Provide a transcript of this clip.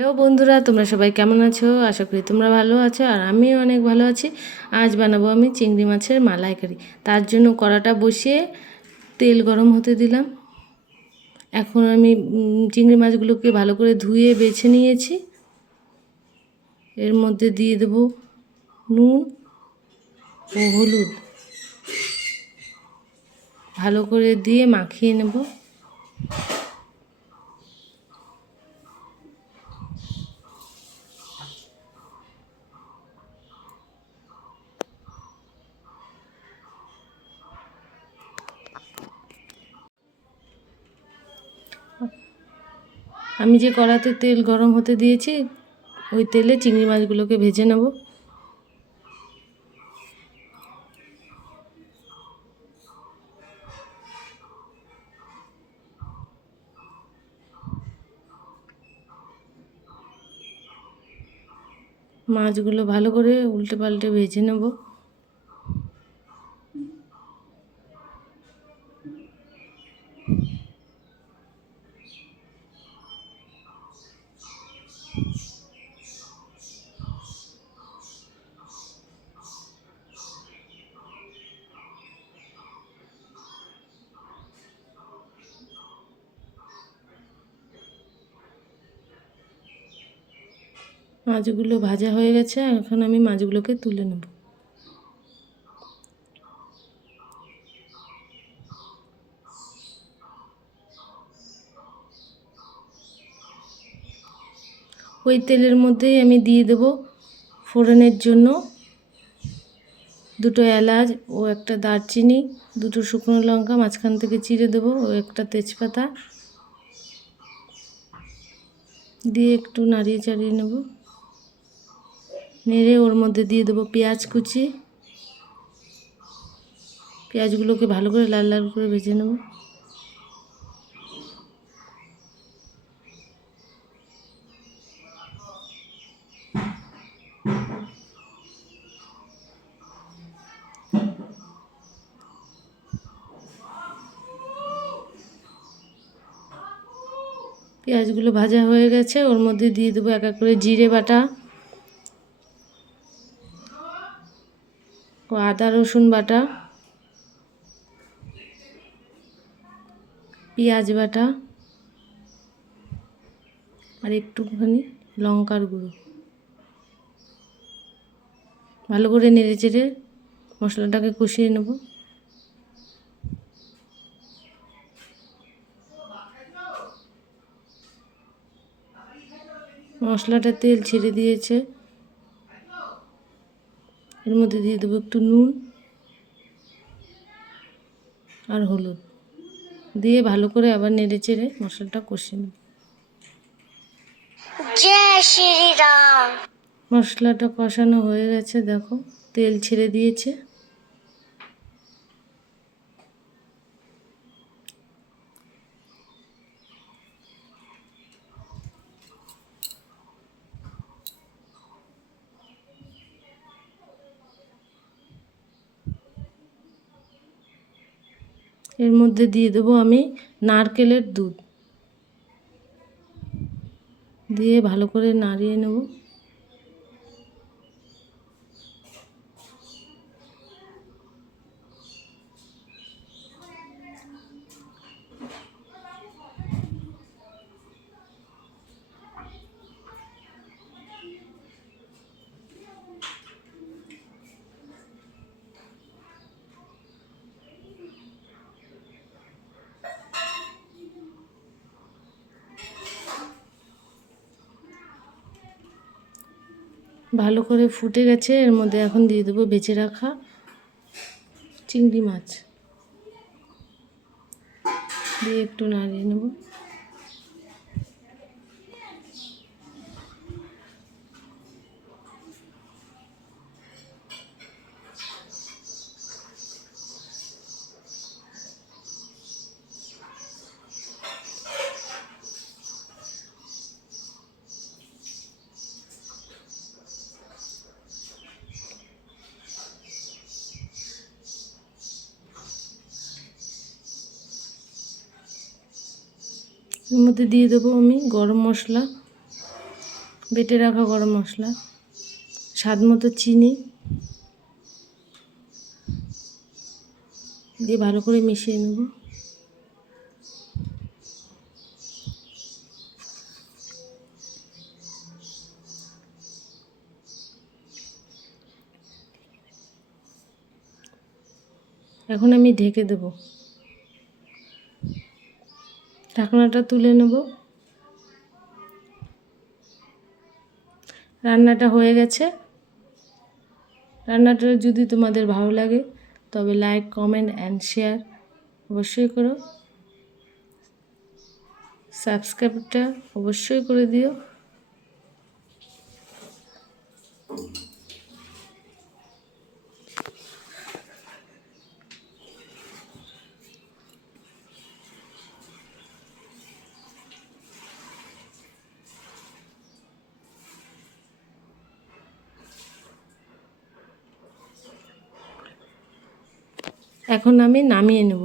Hello বন্ধুরা, তোমরা সবাই কেমন আছো? আশা করি তোমরা ভালো আছো আর আমিও অনেক ভালো আছি। আজ বানাবো আমি চিংড়ি মাছের মালাইকারি। তার জন্য কড়াটা বসিয়ে তেল গরম হতে দিলাম। এখন আমি চিংড়ি মাছগুলোকে ভালো করে ধুয়ে বেছে নিয়েছি। এর মধ্যে দিয়ে দেব নুন ও হলুদ, ভালো করে দিয়ে মাখিয়ে নেব। আমি যে কড়াতে তেল গরম হতে দিয়েছি, ওই তেলে চিংড়ি মাছগুলোকে ভেজে নেব। মাছগুলো ভালো করে উল্টে পাল্টে ভেজে নেব। মাছগুলো ভাজা হয়ে গেছে, এখন আমি মাছগুলোকে তুলে নেব। ওই তেলের মধ্যেই আমি দিয়ে দেব ফোড়নের জন্য দুটো এলাচ ও একটা দারচিনি, দুটো শুকনো লঙ্কা মাঝখান থেকে চিড়ে দেবো ও একটা তেজপাতা দিয়ে একটু নাড়িয়ে চাড়িয়ে নেব। নেড়ে ওর মধ্যে দিয়ে দেবো পেঁয়াজ কুচি। পেঁয়াজগুলোকে ভালো করে লাল লাল করে ভেজে নেব। পেঁয়াজগুলো ভাজা হয়ে গেছে, ওর মধ্যে দিয়ে দেবো এক এক করে জিরে বাটা ও আদা রসুন বাটা, পেঁয়াজ বাটা আর একটুখানি লঙ্কার গুঁড়ো। ভালো করে নেড়ে চেড়ে মশলাটাকে কষিয়ে নেব। মশলাটা তেল ছেড়ে দিয়েছে, এর মধ্যে দিয়ে দেবো একটু নুন আর হলুদ দিয়ে ভালো করে আবার নেড়ে চেড়ে মশলাটা কষিয়ে নেব। জয় শ্রীরাম। মশলাটা কষানো হয়ে গেছে, দেখো তেল ছেড়ে দিয়েছে। এর মধ্যে দিয়ে দেবো আমি নারকেলের দুধ, দিয়ে ভালো করে নাড়িয়ে নেব। ভালো করে ফুটে গেছে, এর মধ্যে এখন দিয়ে দেবো বেঁচে রাখা চিংড়ি মাছ, দিয়ে একটু নাড়িয়ে নেব। এর মধ্যে দিয়ে দেবো আমি গরম মশলা বেটে রাখা গরম মশলা, স্বাদ মতো চিনি দিয়ে ভালো করে মিশিয়ে নেব। এখন আমি ঢেকে দেব, ঢাকনাটা তুলে নেব। রান্নাটা হয়ে গেছে। রান্নাটা যদি তোমাদের ভালো লাগে তবে লাইক, কমেন্ট অ্যান্ড শেয়ার অবশ্যই করো। সাবস্ক্রাইবটা অবশ্যই করে দিও। এখন আমি নামিয়ে নেব।